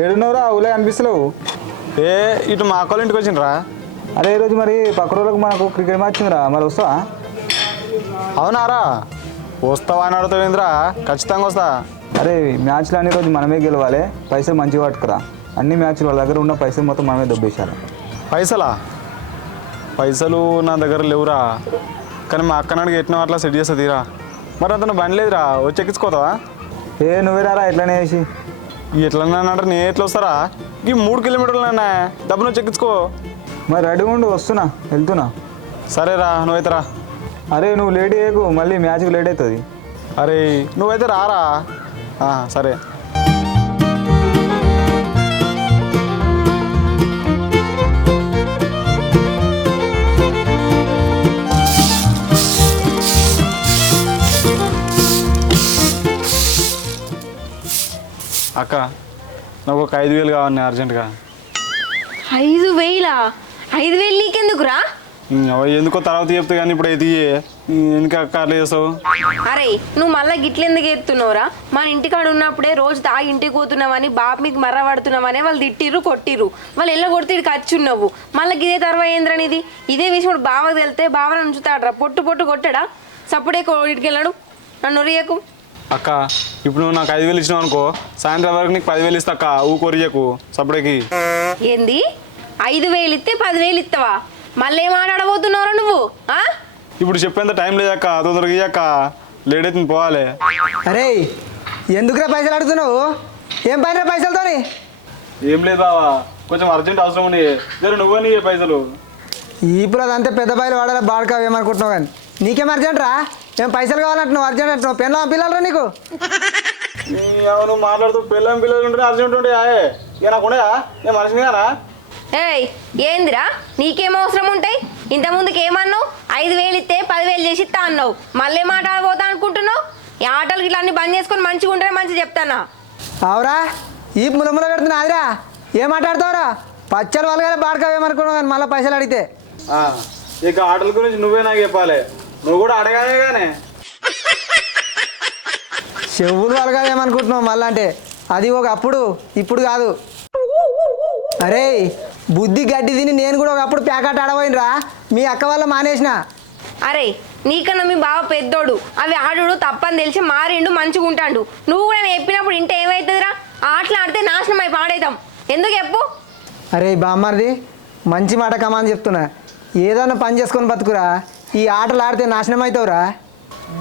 ఏడున్నవరా ఊళ్ళో అనిపిస్తలేవు. ఏ ఇటు మా అక్కల ఇంటికి వచ్చిండ్రా. అరే ఈరోజు మరి పక్క రోజులకు మనకు క్రికెట్ మ్యాచ్ ఉందిరా, మరి వస్తావా? అవునారా, వస్తావా అని అడుగుతావేంద్రా? ఖచ్చితంగా వస్తా. అరే మ్యాచ్లు అన్ని రోజు మనమే గెలవాలి, పైసలు మంచిగా పట్టుకురా. అన్ని మ్యాచ్లు వాళ్ళ దగ్గర ఉన్న పైసలు మొత్తం మనమే దొబ్బేశారు. పైసలా? పైసలు నా దగ్గర లేవురా, కానీ మా అక్క నాడికి ఎట్టిన అట్లా సెట్ చేస్తా తీరా. మరి అతను బండి లేదురా, వచ్చి ఎక్కించుకోతావా? నువ్వే రారా ఎట్లనే వేసి. ఎట్లన్నా అంటే నేను ఎట్లా వస్తారా? ఈ 3 కిలోమీటర్లన్నా డబ్బును వచ్చి ఎక్కించుకో. మరి రెడీ ఉండు, వస్తున్నా, వెళ్తున్నా. సరేరా, నువ్వైతే రా. అరే నువ్వు లేట్ చేయకు, మళ్ళీ మ్యాచ్కి లేట్ అవుతుంది. అరే నువ్వైతే రారా. సరే. అక్క నాకు ఒక 5,000 కావాలి అర్జెంటుగా. 5,000? 5,000 నీకెందుకురా? ఎందుకో తర్వాత చెప్తా, కానీ ఇప్పుడు అయితే ఎందుకు అక్క అట్లా చేస్తావు? అరే నువ్వు మళ్ళీ గిట్లెందుకు ఎత్తున్నావురా? మన ఇంటికాడ ఉన్నప్పుడే రోజు తాగి ఇంటికి పోతున్నావని బాబు మీకు మర్ర పడుతున్నావని వాళ్ళు తిట్టిర్రు కొట్టిర్రు. వాళ్ళు ఎలా కొడితే ఖర్చున్నావు, మళ్ళీ ఇదే తర్వాత ఏంద్రనిది. ఇదే విషయం ఇప్పుడు బావకు తెలితే బావ ఉంచుతాడరా, పొట్టు పొట్టు కొట్టడా? సప్పుడే కోడికి వెళ్ళాడు, నన్ను రియకు. అక్క ఇప్పుడు నువ్వు నాకు 5,000 ఇచ్చినావు అనుకో, సాయంత్రం వరకు నీకు 10,000 ఇస్తా అక్క. ఊకొరియకు సప్పుడేకి. ఏంది 5,000 ఇస్తే 10,000 ఇస్తావా? మళ్ళీ ఏం మాట్లాడబోతున్నావురా నువ్వు? ఇప్పుడు చెప్పేంత టైం లేదక్క, తొందరగా ఇయ్యక్క, లేట్ అయితే పోవాలి. అరే ఎందుకురా పైసలు అడుగుతున్నావు? ఏం పైన పైసలతోని? ఏం లేదు బావా, కొంచెం అర్జెంట్ అవసరం ఉంది, జర నువ్వని పైసలు. ఇప్పుడు అదంతే పెద్ద పైలు వాడాలి బాడుకా ఏమనుకుంటున్నావు, కానీ నీకేం అర్జెంట్ రా? ఏం పైసలు కావాలంటున్నావు? అర్జెంట్ అంటున్నావు? పెళ్ళ పిల్లలరా నీకు? నువ్వు మాట్లాడుతూ పిల్లలు ఉంటే అర్జెంట్ ఉంటే ఇక నాకు ఉండయా? నేను మనిషిని కానా? ఏయ్ ఏందిరా, నీకేం అవసరం ఉంటాయి? ఇంతకుముందుకు ఏమన్నావు? 5,000 ఇస్తే 10,000 చేసి ఇస్తా అన్నావు, మళ్ళీ మాట్లాడబోతా అనుకుంటున్నావు? ఈ ఆటలు ఇట్లా అన్ని బంద్ చేసుకొని మంచిగా ఉంటే మంచిగా చెప్తానా? అవురా ఈ ములముల పెడుతున్నా అదిరా, ఏం మాట్లాడతావురా? పచ్చలు వాళ్ళు కానీ బాడుకా ఏమనుకున్నావు, కానీ మళ్ళీ పైసలు అడిగితే. ఇక ఆటల గురించి నువ్వే నాకు చెప్పాలి, నువ్వు కూడా అడగానే కానీ. చెవులు వాళ్ళగా ఏమనుకుంటున్నావు మళ్ళీ అంటే? అది ఒక అప్పుడు, ఇప్పుడు కాదు. అరే బుద్ధి గడ్డి తిని నేను కూడా ఒకప్పుడు ప్యాకెట్ ఆడబోయినరా, మీ అక్క వల్ల మానేసిన. అరే నీకన్నా మీ బావ పెద్దోడు, అవి ఆడు తప్పని తెలిసి మారిండు, మంచిగా ఉంటాడు. నువ్వు కూడా నేను చెప్పినప్పుడు ఇంటే ఏమవుతుందిరా? ఆటలు ఆడితే నాశనం అయి పాడైతాం. ఎందుకు చెప్పు? అరే బామ్మది మంచి మాట కమాని చెప్తున్నా, ఏదన్నా పని చేసుకొని బతుకురా, ఈ ఆటలు ఆడితే నాశనం అవుతావురా.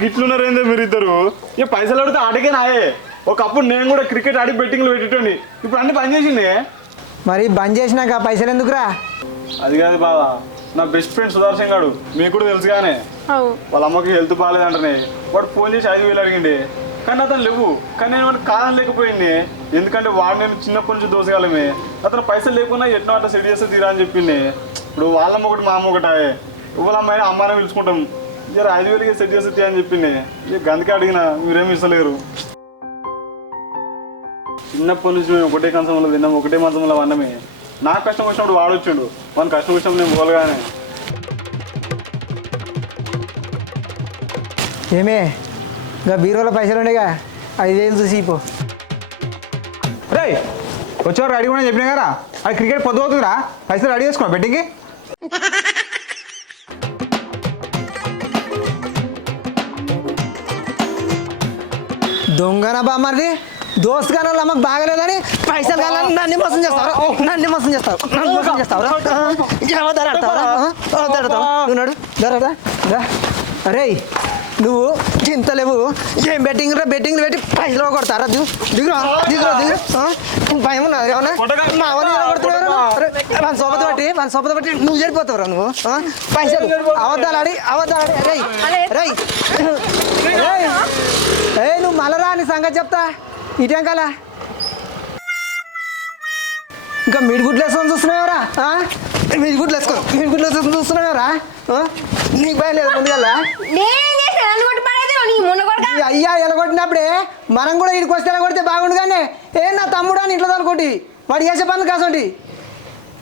గిట్లున్నారేందో మీరు ఇద్దరు, ఇక పైసలు అడిగితే ఆటకే నాయే. ఒకప్పుడు నేను కూడా క్రికెట్ ఆడి బెట్టింగ్లు పెట్టేటోని, ఇప్పుడు అన్ని పని చేసిండే. మరి బంద్ చేసినాక పైసలు ఎందుకురా? అది కాదు బావా, నా బెస్ట్ ఫ్రెండ్ సుదర్శన్ గాడు, మీకు కూడా తెలుసు కానీ, వాళ్ళ అమ్మకి హెల్త్ బాగాలేదంటనే వాడు ఫోన్ చేసి 5,000 అడిగిండే. కానీ అతను లేవు, కానీ నేను వాడికి కాదని లేకపోయింది. ఎందుకంటే వాడు నేను చిన్నప్పటి నుంచి దోసగాలమే. అతను పైసలు లేకున్నా ఎన్నో అట్లా సెట్ చేస్తే తీరా అని చెప్పింది. ఇప్పుడు వాళ్ళమ్మ ఒకటి మా అమ్మ ఒకటి, ఇవ్వాల అమ్మాయిని అమ్మానే పిలుచుకుంటాం, జర 5,000కి సెట్ చేస్తే అని చెప్పింది. ఇక గందుకే అడిగిన, మీరేమి ఇస్తలేరు. చిన్నప్పటి నుంచి మేము ఒకటే కంచంలో తిన్నాం, ఒకటే మంచంలో అన్నమే. నాకు కష్టం వచ్చినప్పుడు వాడు వచ్చిండు, మన కష్టం వచ్చినప్పుడు నేను పోలగానే. ఏమే ఇంకా బీరోలో పైసలు ఉండేగా, 5,000 చూసి పో. రే వచ్చేవారు రెడీ కూడా చెప్పినా కదా, అది క్రికెట్ పొద్దు అవుతుందిరా, పైసలు రెడీ చేసుకో బెట్టింగ్కి. దొంగన బామ్మది దోస్తు కానీ వాళ్ళు అమ్మకు బాగలేదని పైసలు కావాలని నన్ను మోసం చేస్తావు, నన్ను మోసం చేస్తావు, నన్ను మోసం చేస్తావు. అరే నువ్వు చింతలేవు, ఏం బెట్టింగ్ రా? బెట్టింగ్ పెట్టి పైసలు కొడతారా? దిగురా దిగురా దిగు, భయం ఉన్నది ఏమన్నా? మా వాళ్ళు కొడుతున్నారు, మన సోపత బట్టి నువ్వు చెడిపోతావురా నువ్వు. పైసలు అబద్ధాలు ఆడి అరే రై ఏ నువ్వు మళ్ళరా నీ సంగతి చెప్తా, ఇటేం కల ఇంకా మిడిగుడ్లు వేసుకొని చూస్తున్నావురా? మిడిగుడ్లు వేసుకొని చూస్తున్నావురా? నీకు భయం లేదు ముందుగా? అయ్యా ఎలగొట్టినప్పుడే మనం కూడా ఇక్కడికి వస్తే ఎలగొడితే బాగుండు, కానీ ఏ నా తమ్ముడు అని ఇంట్లో తోలుకోటి వాడు చేసే పనులు కాసండి,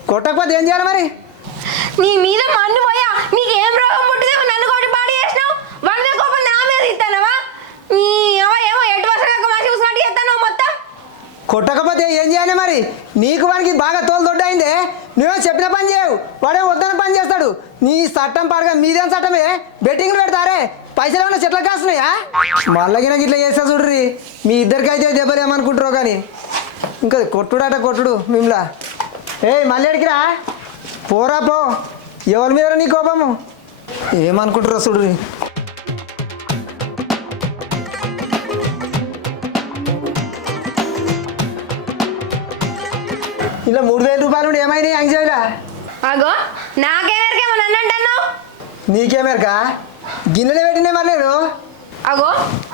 కొట్టకపోతే ఏం చేయాలి మరి? నీ మీద మన్ను పోయా, నీకు ఏం రోగం పుట్టింది? నన్ను కొట్టి పాడి చేసినావు, వాళ్ళ కోపం నా మీద ఇస్తానవా? ఏమో 8 వర్షాలకు మంచి చూసినట్టు చేస్తాను మొత్తం. కొట్టకపోతే ఏం చేయాలి మరి? మరి నీకు వానికి బాగా తోలు దొడ్డు అయిందే నువ్వే చెప్పిన పని చేయవు వాడే వద్దన పని చేస్తాడు నీ చట్టం పాడగా మీదేం చట్టమే బెట్టింగ్లు పెడతారే పైసలు ఏమన్నా చెట్లకు కాస్తున్నాయా మళ్ళగిన గిట్లా చేస్తా చూడ్రి మీ ఇద్దరికైతే దెబ్బలు ఏమనుకుంటారో కానీ ఇంకా కొట్టుడాట కొట్టుడు మిమ్లా ఏయ్ మళ్ళీ అడిగిరా పోరా పో ఎవరి మీద నీ కోపము ఏమనుకుంటారో చూడ్రి ఇలా 3000 రూపాయలు ఉండి ఏమైనా యాంగ్జైరా అగో నాకేమేరకేమో నన్ను అంటున్నావు నీకేమేరకా గిన్నెలు పెట్టినే మరి నేను అగో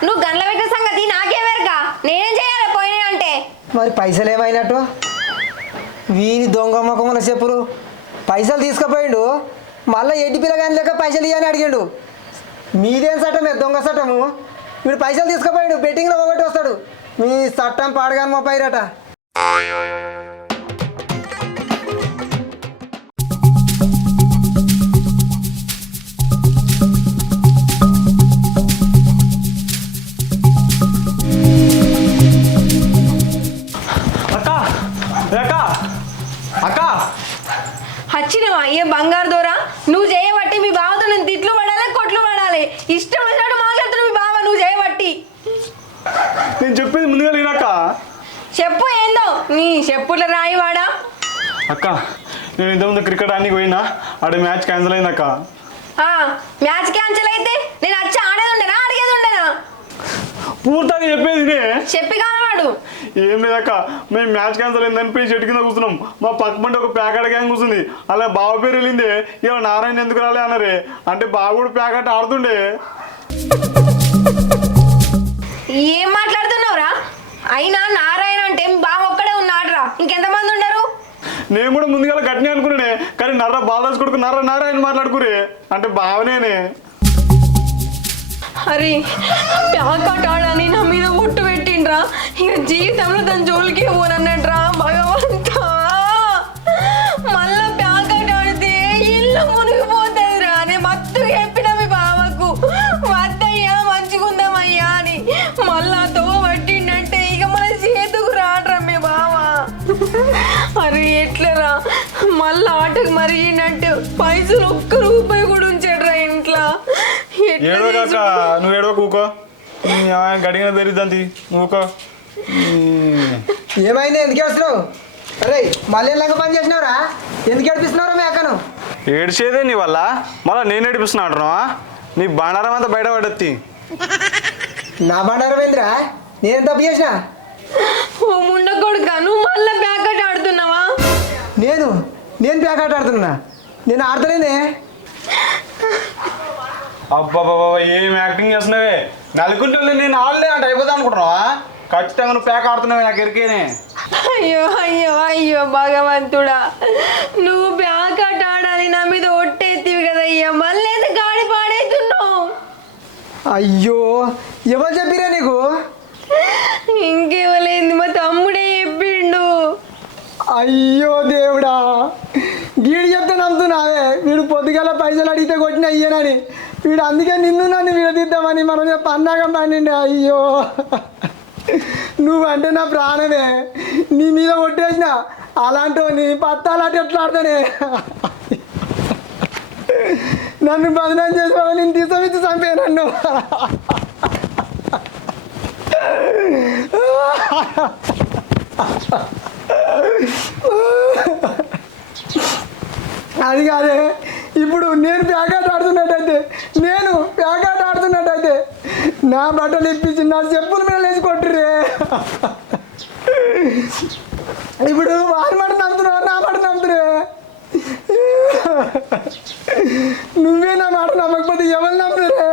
నువ్వు గండ్ల పెట్టిన సంగతి నాకేమేరక నేనేం చేయాలి పోయినా అంటే మరి పైసలు ఏమైనట్టు వీని దొంగ ముఖముల చెప్పులు పైసలు తీసుకుపోయిండు మళ్ళీ ఎడ్డి పిల్లగాని లెక్క పైసలు ఇవ్వని అడిగిండు మీదేం చట్టమే దొంగ చట్టము వీడు పైసలు తీసుకుపోయిండు బెట్టింగ్లో ఒకటి వస్తాడు మీ చట్టం పాడగాని మా పైరట వచ్చినవా ఏ బంగారు దూరా నువ్వు చేయబట్టి మీ బావతో నేను తిట్లు పడాలి కొట్లు పడాలి ఇష్టం వచ్చినట్టు మాట్లాడుతున్నా మీ బావ నువ్వు చేయబట్టి నేను చెప్పేది ముందుగా లేనక్క చెప్పు ఏందో నీ చెప్పుల రాయివాడా అక్క నేను ఇంతకుముందు క్రికెట్ ఆడికి పోయినా ఆడ మ్యాచ్ క్యాన్సిల్ అయిందక్క మ్యాచ్ క్యాన్సిల్ అయితే నేను వచ్చి ఆడేది ఉండేనా అడిగేది ఉండేనా పూర్తిగా చెప్పేది చెప్పి కానవాడు ఏం లేదక్క మేము మ్యాచ్ క్యాన్సిల్ అయిందని పోయి చెట్టు కింద కూర్చున్నాం మా పక్క పంట ఒక ప్యాకెట్ గ్యాంగ్ కూర్చుంది అలా బావ పేరు వెళ్ళింది ఇక నారాయణ ఎందుకు రాలే అన్నారే అంటే బావ కూడా ప్యాకెట్ ఆడుతుండే ఏం మాట్లాడుతున్నావురా అయినా నారాయణ అంటే మీ బావ ఒక్కడే ఉన్నాడురా ఇంకెంతమంది ఉండరు నేను కూడా ముందుగా గట్టినే అనుకున్నానే కానీ నర్ర బాలరాజు కొడుకు నర్ర నారాయణ మాట్లాడుకురే అంటే బావనేనే అరే ప్యాకెట్ ఆడని నా మీద ఒట్టు పెట్టిండ్రా ఇక జీవితంలో తన జోలికి పోనన్నట్రా భగవంతా మళ్ళా ప్యాకెట్ ఆడితే ఇల్లు మునిగిపోతుందిరా నేను మత్తుగా చెప్పిన మీ బావకు వద్దయ్యా మంచిగుందామయ్యా అని మళ్ళా తో పట్టిండంటే ఇక మన చేతుకు రాడ్రా మీ బావ అరే ఎట్లరా మళ్ళా ఆటకు మరిగినట్టు పైసలు ఒక్క రూపాయి కూడా ఉంచాడ్రా ఇంట్లో ఏడవక నువ్వు ఏడవ కూకో గడిగిన తెరిద్దంతి నువ్వుకో ఏమైంది ఎందుకు వస్తున్నావు అరే మళ్ళీ ఎలాగ పని చేసినావురా ఎందుకు ఏడిపిస్తున్నావురా మీ అక్కను ఏడ్చేదే నీ వల్ల మళ్ళీ నేను ఏడిపిస్తున్నా అంటున్నావా నీ బండారం అంతా బయట పడద్ది నా బండారం ఏందిరా నేను తప్పు చేసిన ఓ ముండ కొడుక నువ్వు మళ్ళీ ప్యాకెట్ ఆడుతున్నావా నేను ప్యాకెట్ ఆడుతున్నా నేను ఆడతలేనే అబ్బాబాబా ఏం యాక్టింగ్ చేస్తున్నావే నలుగుంటే నేను ఆడలే అంటే అయిపోతా అనుకుంటున్నావా ఖచ్చితంగా నువ్వు ప్యాక్ ఆడుతున్నావే నాకు ఎరికేనే అయ్యో అయ్యో అయ్యో భగవంతుడా నువ్వు ప్యాకెట్ ఆడాలి నా మీద ఒట్టేతివి కదయ్యా మళ్ళీ గాడి పాడైతున్నావు అయ్యో ఎవరు చెప్పిరా నీకు ఇంకేవలేదు మా తమ్ముడే చెప్పిండు అయ్యో దేవుడా గీడు చెప్తే నమ్ముతున్నావే వీడు పొద్దుగల పైసలు అడిగితే కొట్టిన అయ్యానని వీడు అందుకే నిన్ను నన్ను విడదీద్దామని మనం పన్నాగం పండిండే అయ్యో నువ్వంటే నా ప్రాణమే నీ మీద కొట్టేసిన అలాంటి నీ పత్తాలాంటి ఎట్లా ఆడతానే నన్ను బదనాం చేసావు నేను తీసమిచ్చి చంపే నన్ను అది కాదే ఇప్పుడు నేను ప్యాకెట్ ఆడుతున్నట్టయితే నా బట్టలు ఇప్పించి నా చెప్పుల మీద లేచి కొట్టురే ఇప్పుడు వారి మాట నమ్ముతున్నావు నా మాట నమ్ముతురే నువ్వే నా మాట నమ్మకపోతే ఎవరు నమ్ముతురే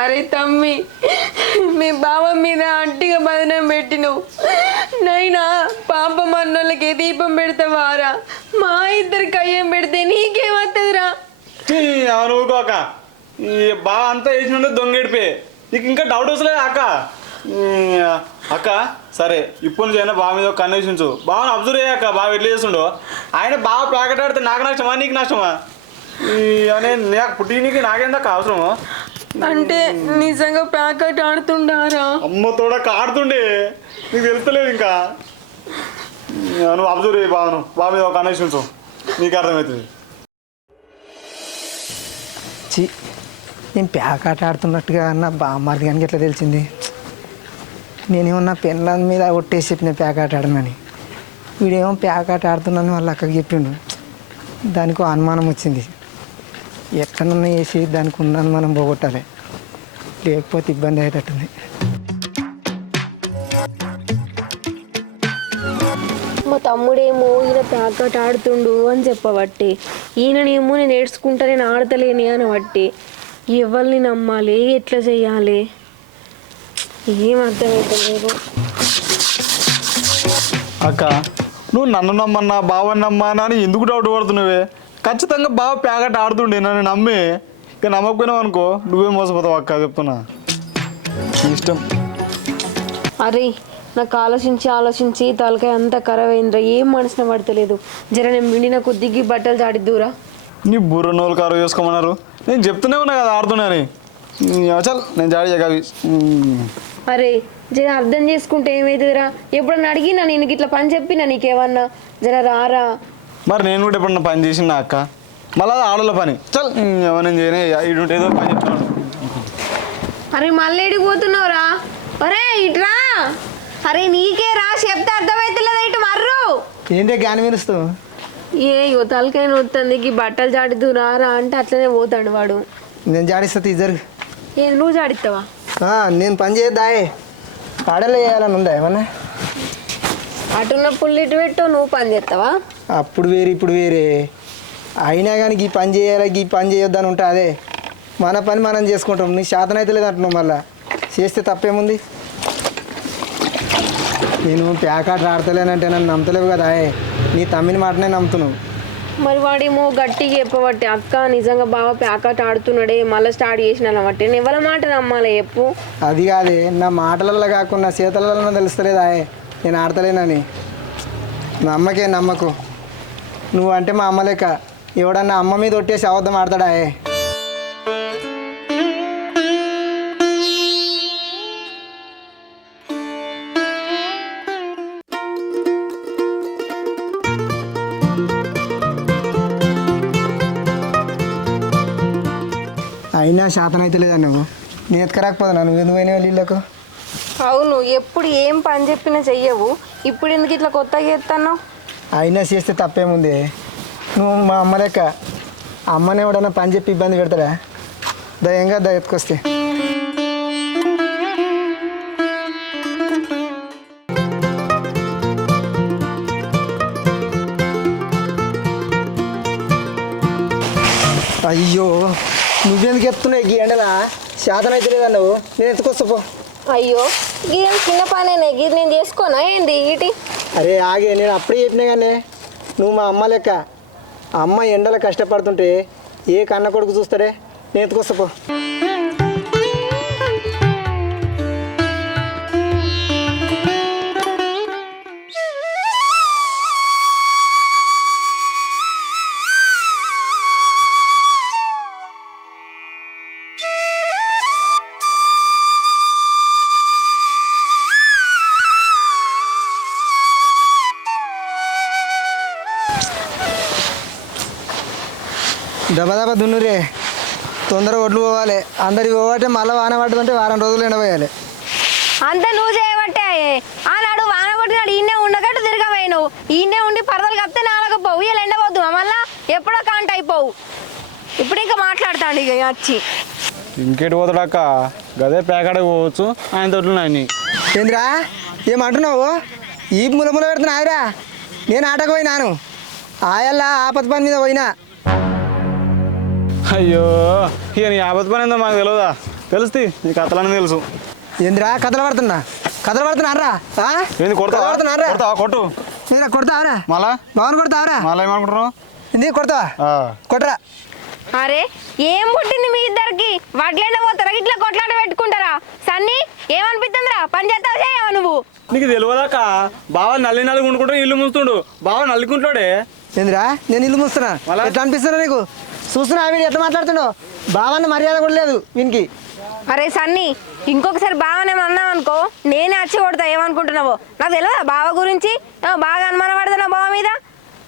అరే తమ్మి మీ బావ మీద అట్టిగా బదనం పెట్టినవు నైనా పాపం అన్నోళ్ళకి దీపం పెడతావారా మా ఇద్దరికి అయ్యం పెడితే నీకేమవుతుందిరా అనుకోక ఈ బాగా అంతా వేసినంటే దొంగడిపోయి నీకు ఇంకా డౌట్ వస్తలేదు అక్క అక్క సరే ఇప్పుడు నుంచి అయినా బాగా మీద ఒక కన్నేసించు బాగా అబ్జర్వ్ అయ్యాక బాగా ఎట్లా చేస్తుండో ఆయన బాగా ప్యాకెట్ ఆడితే నాకు నష్టమా నీకు నష్టమా అనే నాకు పుట్టినకి నాకేందాక అవసరము అంటే నిజంగా ప్యాకెట్ ఆడుతుండారా? అమ్మ తోడ కాడుతుండే నీకు తెలుస్తలేదు ఇంకా. నువ్వు అబ్జర్వ్ చేయి బావను, బావ మీద ఒక అనేసి ఉంచు, నీకు అర్థమవుతుంది. నేను ప్యాకెట్ ఆడుతున్నట్టుగా నా బామ్మది కానీ ఎట్లా తెలిసింది? నేనేమన్నా పెన్ల మీద ఒట్టేసి చెప్పిన ప్యాకెట్ ఆడనని, వీడేమో ప్యాకెట్ ఆడుతున్నాను వాళ్ళ అక్కకి చెప్పిండు. దానికి అనుమానం వచ్చింది. ఎట్లనన్నా వేసి దానికి ఉన్న అనుమానం పోగొట్టాలి, లేకపోతే ఇబ్బంది అయ్యేటట్టుంది. మా తమ్ముడేమో ఈయన ప్యాకెట్ ఆడుతుండు అని చెప్పబట్టి, ఈయననేమో నేను ఏడ్చుకుంటా నేను ఆడతలేని అని బట్టి ఎవరిని నమ్మాలి, ఎట్లా చేయాలి ఏం అర్థమవుతలేదు. అక్క నువ్వు నన్ను నమ్మన్నా బావని నమ్మన్నా అని ఎందుకు డౌట్ పడుతున్నావే? ఖచ్చితంగా బావ ప్యాకెట్ ఆడుతుండే నన్ను నమ్మి. ఇక నమ్మకపోయినావు అనుకో నువ్వే మోసపోతావు అక్క, చెప్తున్నా. ఇష్టం. అరే నాకు ఆలోచించి తలకాయ అంతా ఖరాబ్ అయిందిరా, ఏం మనసున పడతలేదు. జర నేను మిండిన కొద్దికి బట్టలు జాడిద్దురా. నీ బుర్ర నోళ్ళు కారు చేసుకోమన్నారు, నేను చెప్తూనే ఉన్నా కదా ఆడుతున్నాని. చల్ నేను జాడి అవి. అరే జర అర్థం చేసుకుంటే ఏమవుతుందిరా? ఎప్పుడన్నా అడిగినా నేను ఇట్లా పని చెప్పినా నీకేమన్నా? జర రారా. మరి నేను కూడా ఎప్పుడన్నా పని చేసిన అక్క, మళ్ళీ అది ఆడల పని. చల్ ఏమైనా చేయనే ఇటు ఏదో పని చెప్తున్నాను. అరే మళ్ళీ ఎడికి పోతున్నావురా? అరే ఇట్రా. అరే నీకే రా, చెప్తే అర్థమవుతలేదు, ఇటు మర్రు. ఏంటే గాని వినుస్తూ? ఏ తలకాయ నొత్తుంది, ఈ బట్టలు జాడిద్దు రారా అంటే అట్లనే పోతాడు వాడు. నేను జాడిస్తా తీజరు. ఏది నువ్వు జాడిస్తావా? నేను పని చేయద్దాయే, ఆడలే చేయాలని ఉందా ఏమన్నా? అటున్న పుల్లు ఇటు పెట్టు, నువ్వు పని చేస్తావా? అప్పుడు వేరే ఇప్పుడు వేరే. అయినా కానీ ఈ పని చేయాలి ఈ పని చేయొద్దని ఉంటా. అదే మన పని మనం చేసుకుంటాం. నీ శాతం అయితే లేదు అంటున్నావు, మళ్ళా చేస్తే తప్పేముంది? నేను ప్యాకెట్ ఆడతలేనంటే నన్ను నమ్మతలేవు కదా, నీ తమ్మిని మాటనే నమ్ముతున్నావు. మరి వాడేమో గట్టిగా చెప్పబట్టి అక్క నిజంగా బాగా ప్యాకెట్ ఆడుతున్నాడే మళ్ళీ స్టార్ట్ చేసిన బట్టి నేను ఎవరి మాట నమ్మాలి చెప్పు? అది కాదే, నా మాటలలో కాకుండా చేతలలో తెలుస్తలేదా నేను ఆడతలేనని. నా అమ్మకే నమ్మకు. నువ్వు అంటే మా అమ్మ లెక్క. ఎవడన్నా అమ్మ మీద ఒట్టేసి అబద్ధం ఆడతాడా? అయినా శాతం అయితే లేదా నువ్వు? నేను ఎత్తుకరాకపోతున్నా, నువ్వు ఎందుకు పోయినావు నీళ్ళకు? అవును, ఎప్పుడు ఏం పని చెప్పినా చెయ్యవు, ఇప్పుడు ఎందుకు ఇట్లా కొత్తగా చేస్తున్నావు? అయినా చేస్తే తప్పేముంది? నువ్వు మా అమ్మ లెక్క. అమ్మని ఎవడన్నా పని చెప్పి ఇబ్బంది పెడతాడా? దయంగా ఎత్తుకొస్తే. అయ్యో నువ్వెందుకు ఎత్తున్నావు ఈ ఎండలా? శాతం అయితే లేదా నువ్వు? నేను ఎత్తుకొస్తా పో. అయ్యో గీదేం చిన్న పనేనే, గీది నేను చేసుకోనా ఏంది ఈటి? అరే ఆగే, నేను అప్పుడే చెప్పినా కానీ నువ్వు మా అమ్మ లెక్క. అమ్మ ఎండలో కష్టపడుతుంటే ఏ కన్న కొడుకు చూస్తాడే? నేను ఎత్తుకొస్తా పో. దబదబ దున్నురే, తొందరగా ఒడ్లు పోవాలి. అందరికి పోవాలంటే మళ్ళీ వాన పడుతుంటే వారం రోజులు ఎండపోయాలి. అంతా నువ్వు చేయబట్టే. ఆనాడు వాన కొట్టినాడు ఈయనే ఉండగట్టు తిరగపోయినావు, ఈయనే ఉండి పరదలు కప్తే నాలకపోవు, ఇలా ఎండవద్దు మళ్ళా ఎప్పుడో కాంట అయిపోవు. ఇప్పుడు ఇంకా మాట్లాడతాడు ఇక వచ్చి. ఇంకేటి పోతాడక్క, గదే ప్యాకెట్ పోవచ్చు ఆయన తోటలు అన్ని. ఏంద్రా ఏమంటున్నావు? ఈ ముల పెడుతున్నా ఆదిరా. నేను ఆటకు పోయినాను, ఆయల్లా ఆపద పని మీద పోయినా. అయ్యో ఇక నీ ఆపద పని ఏందో మాకు తెలియదా? తెలుస్తుంది, నీ కథలని తెలుసు. ఏంద్రా కథలు పడుతున్నారా? ఏంది కొడతావా? కొట్టు. నేను కొడతావరా? మళ్ళా బాగుని కొడతావరా? మళ్ళీ ఏమనుకుంటున్నావు? ఎందుకు కొడతావా? కొట్టరా. అరే ఏం పుట్టింది మీ ఇద్దరికి? వడ్లైనా పోతారా ఇట్లా కొట్లాట పెట్టుకుంటారా? సన్నీ ఏమనిపిస్తుందిరా? పని చేస్తావు చేయవా నువ్వు? నీకు తెలియదాక బావ నల్లి ఉండుకుంటూ ఇల్లు ముంచుతుండు. బావ నల్లికుంటాడే. ఏందిరా నేను ఇల్లు మూస్తున్నా? ఎట్లా అనిపిస్తున్నా నీకు? చూస్తున్నా వీడు ఎట్లా మాట్లాడుతుండో? బావన్న మర్యాద కూడా లేదు వీనికి. అరే సన్నీ ఇంకొకసారి బావనే అన్నావు అనుకో నేనే వచ్చి కొడతా ఏమనుకుంటున్నావో నాకు తెలియదా బావ గురించి బాగా అనుమానం పడుతున్నావు బావ మీద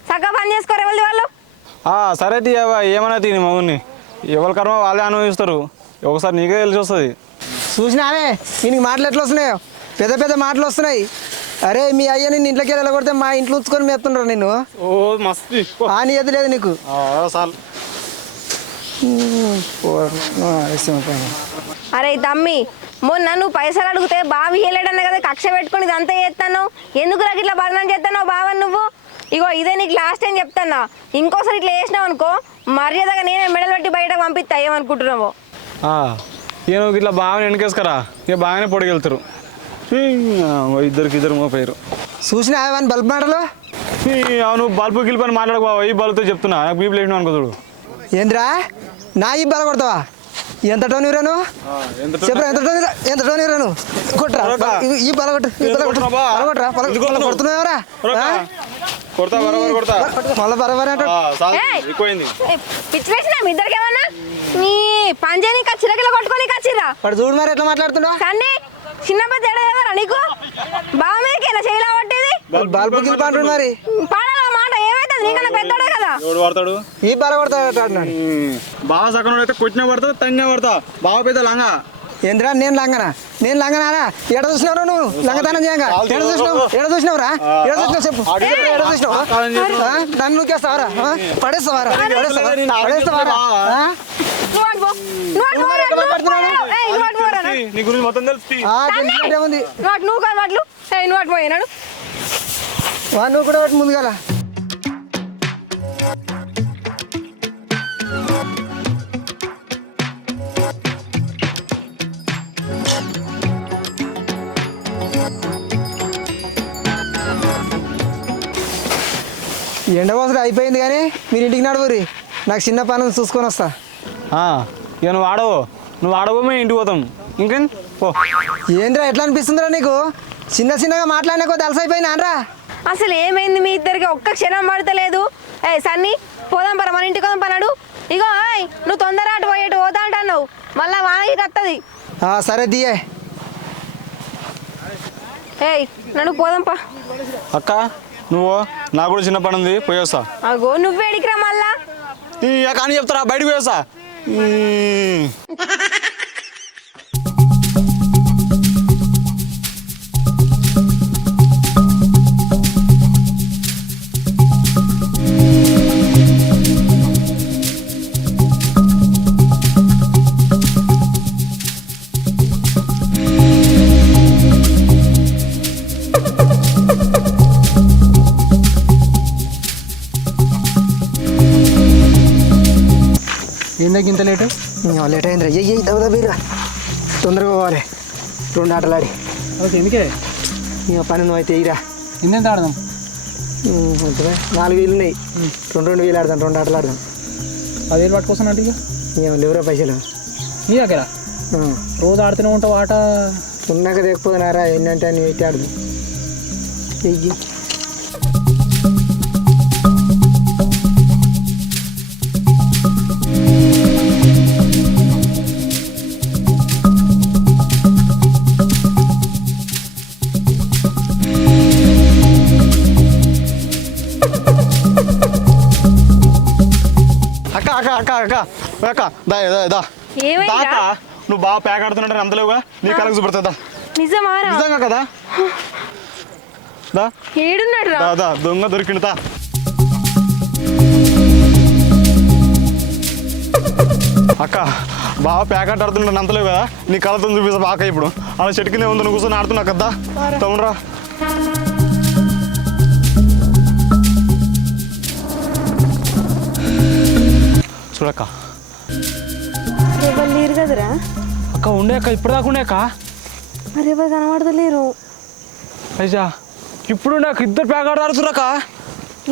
చక్కగా పని చేసుకోరు ఎవరి వాళ్ళు సరే తీయవా ఏమన్నా తిని మగుని ఎవరి కర్మ వాళ్ళే అనుభవిస్తారు ఒకసారి నీకే తెలిసి వస్తుంది చూసినావే దీనికి మాటలు ఎట్లా వస్తున్నాయో పెద్ద పెద్ద మాటలు వస్తున్నాయి. అరే మీ అయ్య నిన్ను ఇంట్లోకి వెళ్ళగొడితే మా ఇంట్లో ఉంచుకొని మెత్తుండ్రు నిన్ను. ఓ మస్తు హాని ఎది లేదు నీకు. చాలు అరే తమ్మి మొన్న నువ్వు పైసలు అడిగితే బావి వెళ్ళాడన్న కదా కక్ష పెట్టుకుని ఇదంతా చేస్తాను ఎందుకు నాకు ఇట్లా బదనం చేస్తాను బావని నువ్వు ఇగో ఇదే నీకు లాస్ట్ టైం చెప్తానా ఇంకోసారి ఇట్లా చేసినావు అనుకో మర్యాదగా నేనే మెడలు పెట్టి బయట పంపిస్తా ఏమనుకుంటున్నావో. ఇక నువ్వు ఇట్లా బాగా వెనకేసుకరా ఇక బాగానే పొడిగెళ్తారు ఇద్దరు మోపోయారు. చూసినా అవన్నీ బల్బ్ మాటలు అవును బల్బు గిల్పని మాట్లాడకు ఈ బల్బుతో చెప్తున్నా నాకు బీపీ లేచిన అనుకో చూడు. ఏంద్రా నా ఈ బల కొడతావా? ఎంత టోన్ ఇరాను చెప్పరా ఎంత టోన్ ఇరాను కొట్టరా ఈ బల కొట్టు కొట్టరా కొడుతున్నావురా మళ్ళీ బరబర పిచ్చిలేసిన మీ ఇద్దరికి ఏమన్నా నీ పంజాని చిరకిలో కొట్టుకొని కచ్చిరా వాడు చూడు మరి ఎట్లా మాట్లాడుతున్నావు సన్నీ చిన్న పెద్ద ఎడదేవరా నీకు బావ మీదకేనా చేయలా పట్టేది బల్బు గిల్ప అంటున్నాడు మరి పాడాల మాట ఏమైతుంది నీకన్నా పెద్దోడే కదా ఎవడు పడతాడు ఈ బల కొడతాడు బాగా సగం అయితే కొట్టినా పడతా తన్నే పడతా బాగా పెద్ద లంగా ఏంద్రా నేను లంగనారా ఎడ చూసినావు నువ్వు లంగతనం చేయంగా ఎడ చూసినావురా చెప్పు ఎడ చూసినావు నన్ను నూకేస్తావారా పడేస్తావారా నీ గురించి మొత్తం తెలుసు ఉంది నువ్వు పోయినాడు నువ్వు కూడా వాటి ముందుగా ఎండ కోసం అయిపోయింది కానీ మీరు ఇంటికి నడువురి నాకు చిన్న పనులు చూసుకొని వస్తా. ఇక నువ్వు ఆడవో మేము ఇంటికి పోతాం ఇంకేం పో. ఏంద్రా ఎట్లా అనిపిస్తుందిరా నీకు? చిన్నగా మాట్లాడినా కొద్ది అలసైపోయినా అనరా. అసలు ఏమైంది మీ ఇద్దరికి ఒక్క క్షణం పడతలేదు. సన్నీ పోదాం పర మన ఇంటికి పోదాం పన్నాడు. ఇగో నువ్వు తొందర అటు పోయేటు పోతా అంటున్నావు మళ్ళా వాగి వస్తుంది. సరే దియే నన్ను పోదాంపా. అక్క నువ్వు నాకు కూడా చిన్న పని ఉంది పోయేస్తా. అగో నువ్వు ఎడికిరా మళ్ళా కానీ చెప్తారా బయటకు పోయేస్తా. ఏందాక ఇంత లేట్ అయిందిరా దబీరా తొందరగా పోవాలి 2 ఆటలు ఆడి. ఎందుకే ఇక పని నువ్వు అయితే ఇరా ఎంత ఆడదాం 4 వీలు ఉన్నాయి 2 వీలు ఆడదాం 2 ఆటలు ఆడదాం. 10,000 పట్టుకొస్తానంటే ఇక లేవురా పైసలు నీ దగ్గర రోజు ఆడుతూనే ఉంటావు ఆట ఉన్నాక తెకపోతున్నారా ఏంటంటే అని పెట్టి ఆడదు చెయ్యి. నువ్వు బాగా ప్యాక్ ఆడుతున్నా అంతలేవుగా నీ కళ్ళకు చూపడుతుందా నిజంగా కదా దాదా దొంగ దొరికిందా. అక్క బాగా ప్యాక్ ఆడుతుంటే అంతలేవు కదా నీ కళ్ళతో చూపిస్తా బాగా. ఇప్పుడు అలా చెట్టు కింద ఉంది నువ్వు కూర్చొని ఆడుతున్నా కదా తమ్మురా. చూడక్క లేరు కదరా అక్క ఉండే అక్క ఇప్పుడు దాకా ఉండే అక్క మరి ఎవరు కనబడతలేరు. అయ్యా ఇప్పుడు నాకు 2 ప్యాక్ ఆడుతురాక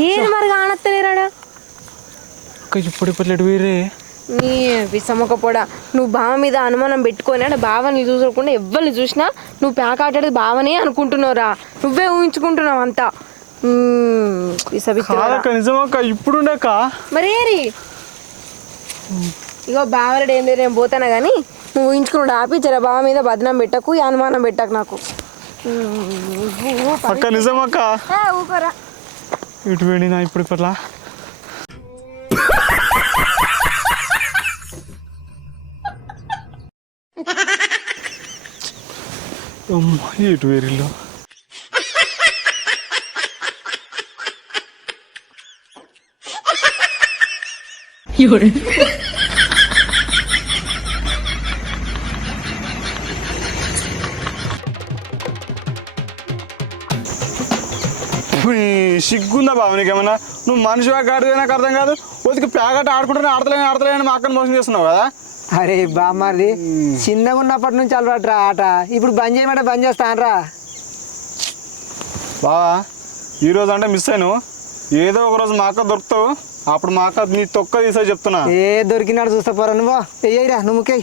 ఏది మరి కానత్తలేరాడా అక్క ఇప్పుడు లేడు వీరే నీ విసమ్మక పొడ నువ్వు బావ మీద అనుమానం పెట్టుకొని అంటే బావని చూసకుండా ఎవరిని చూసినా నువ్వు ప్యాక్ ఆడేది బావనే అనుకుంటున్నావురా నువ్వే ఊహించుకుంటున్నావు అంతా. నిజమక్క ఇప్పుడు ఉండక మరి ఇగో బావరెడ్డి ఏం లేదు నేను పోతానా కానీ నువ్వు ఊహించుకున్నాడు ఆపి జర బావ మీద బదనం పెట్టకు ఈ అనుమానం పెట్టకు నాకు అక్క నిజం అక్క ఊకోరా ఇటు వెళ్ళినా ఇప్పుడు ఇప్పట్లా ఇటు వేరిలో సిగ్గుందా బాబు నీకేమన్నా నువ్వు మనిషివా కాదు నాకు అర్థం కాదు ఒదికి ప్యాగట్ ఆడుకుంటే ఆడతలేని మా అక్కని మోసం చేస్తున్నావు కదా అరే బామ్మారిది చిన్నగా ఉన్నప్పటి నుంచి అలవాటురా ఆట ఇప్పుడు బంద్ చేయమంటే బంద్ చేస్తానరా బావా ఈరోజు అంటే మిస్ అయ్యాను ఏదో ఒక రోజు మా అక్క దొరుకుతావు అప్పుడు మా అక్క నీ తొక్క తీసా చెప్తున్నా ఏ దొరికినాడు చూస్తా పోరా నువ్వు వెయ్యరా నువ్వు ముఖ్య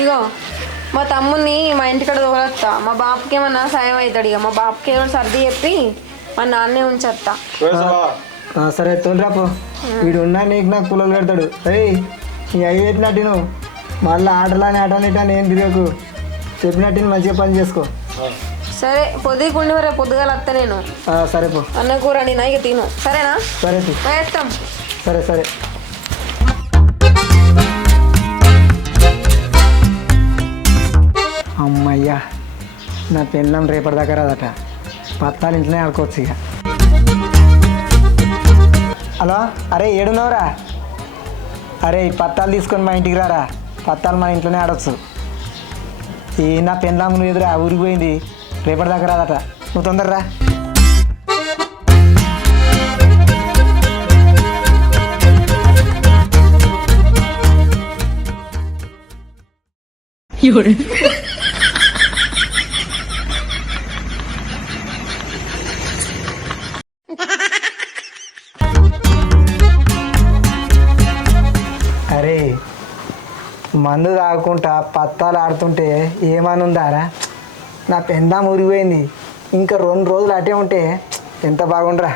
ఇగో మా తమ్ముని మా ఇంటికాడ తోలొస్తా మా బాపుకి ఏమన్నా సాయం అవుతాడు ఇక మా బాపుకి ఏమన్నా సర్ది చెప్పి మా నాన్నే ఉంచేస్తా సరే తోలిరాపో వీడు ఉన్నా నీకు నాకు పుల్లలు పెడతాడు అయ్యి నీ అయ్యి పెట్టినట్టు నువ్వు మళ్ళీ ఆటలాని ఆటనిటా నేను తిరగకు చెప్పినట్టు మంచిగా పని చేసుకో సరే పొద్దుకుండి వరే పొద్దుగాల వస్తా నేను సరే పో అన్న కూర నేను ఇక తిను సరేనా సరే వేస్తాం సరే సరే అమ్మయ్యా నా పెళ్ళం రేపటి దాకా రాదట పత్తాలు ఇంట్లోనే ఆడుకోవచ్చు ఇక హలో అరే ఏడున్నావురా అరే పత్తాలు తీసుకొని మా ఇంటికి రారా పత్తాలు మన ఇంట్లోనే ఆడవచ్చు ఈ నా పెళ్ళం నువ్వు ఎదురా ఊరికి పోయింది రేపటి దాకా రాదట నువ్వు తొందరరా అరే మందు తాగుకుంటా పత్తాలు ఆడుతుంటే ఏమనుందారా నా పెందాం ఊరిపోయింది ఇంకా 2 రోజులు అటే ఉంటే ఎంత బాగుండ్రా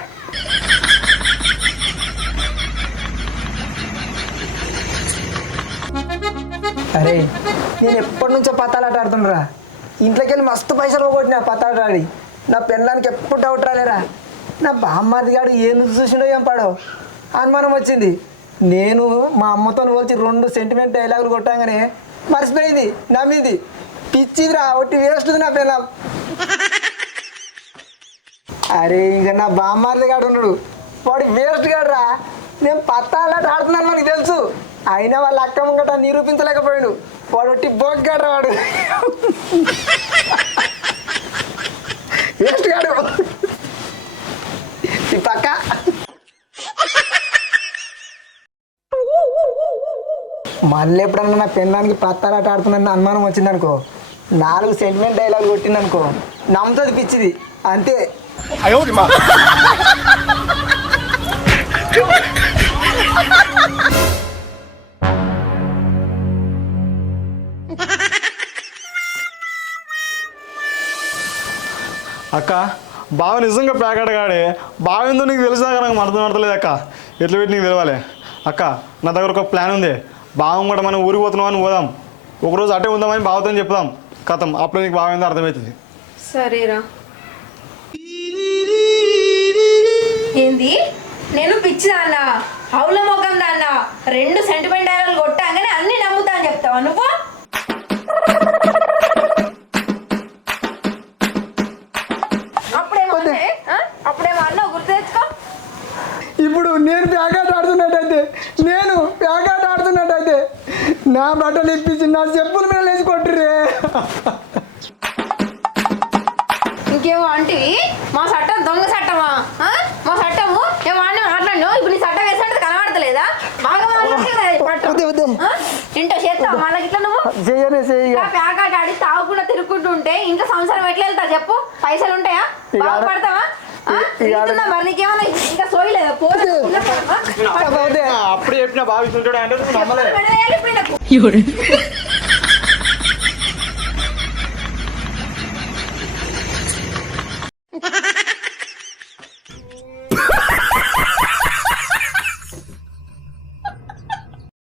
అరే నేను ఎప్పటి నుంచో పత్తాలాట ఆడుతుండ్రా ఇంట్లోకి వెళ్ళి మస్తు పైసలు పోగొట్టినా పత్తాలాట ఆడి నా పెళ్ళానికి ఎప్పుడు డౌట్ రాలేరా నా బామ్మది గాడు ఏం చూసిండో ఏం పాడో అనుమానం వచ్చింది నేను మా అమ్మతో వచ్చి 2 సెంటిమెంట్ డైలాగులు కొట్టాగానే మర్చిపోయింది నమ్మింది పిచ్చిదిరా ఒట్టి వేస్ట్ నా పెళ్ళం అరే ఇంకా నా బామ్మారిది గాడు ఉన్నాడు వాడు వేస్ట్ గాడు రా నేను పత్తాలాట ఆడుతున్నాను మనకి తెలుసు అయినా వాళ్ళ అక్క ముంగట నిరూపించలేకపోయాడు వాడు ఒట్టి బొగ్గాడు రా వాడు వేస్ట్ గాడు ఈ పక్క మళ్ళీ ఎప్పుడన్నా నా పెళ్ళానికి పత్తాలాట ఆడుతున్నాను అనుమానం వచ్చిందనుకో 4 సెంటిమెంట్ డైలాగ్ కొట్టిందనుకో నమ్ముతుంది పిచ్చిది అంతే అక్క బావ నిజంగా ప్యాకెట్ కాడే బావ ఏందో నీకు తెలిసాక నాకు అర్థం పడతలేదు అక్క ఎట్లా పెట్టి నీకు తెలవాలి అక్క నా దగ్గర ఒక ప్లాన్ ఉంది బావం కూడా మనం ఊరికి పోతున్నామని పోదాం ఒకరోజు అటే ఉందామని బావతో చెప్దాం కథం అప్పుడు నీకు బావ ఏందో అర్థమవుతుంది సరేరా ఏంది నేను పిచ్చిదాన్న హౌల మొఖం దాన్న 2 సెంటిమెంట్ డైలాగులు కొట్టాగానే అన్ని నమ్ముతా అని చెప్తావా నువ్వు అప్పుడేమో అన్నావు గుర్తు తెచ్చుకో ఇప్పుడు నేను ప్యాకెట్ ఆడుతున్నట్టయితే నా బట్టలు ఇప్పించి నా చెప్పుల మీద లేచి కొట్టురే ఇంకేమో అంటే మా చట్టం దొంగ చట్టమా మా చట్టము ఏమో అన్నీ మాట్లాడినావు ఇప్పుడు నీ చట్టం వేసినట్టు కనబడతలేదా బాగా ఇంటో చేస్తావు మళ్ళీ ఇట్లా నువ్వు ప్యాకెట్ ఆడి తాగకుండా తిరుగుకుంటుంటే ఇంకా సంవత్సరం ఎట్లా వెళ్తా చెప్పు పైసలు ఉంటాయా బాగుపడతావా మరి నీకేమన్నా ఇంకా సోయలేదా అప్పుడు చెప్పిన బావి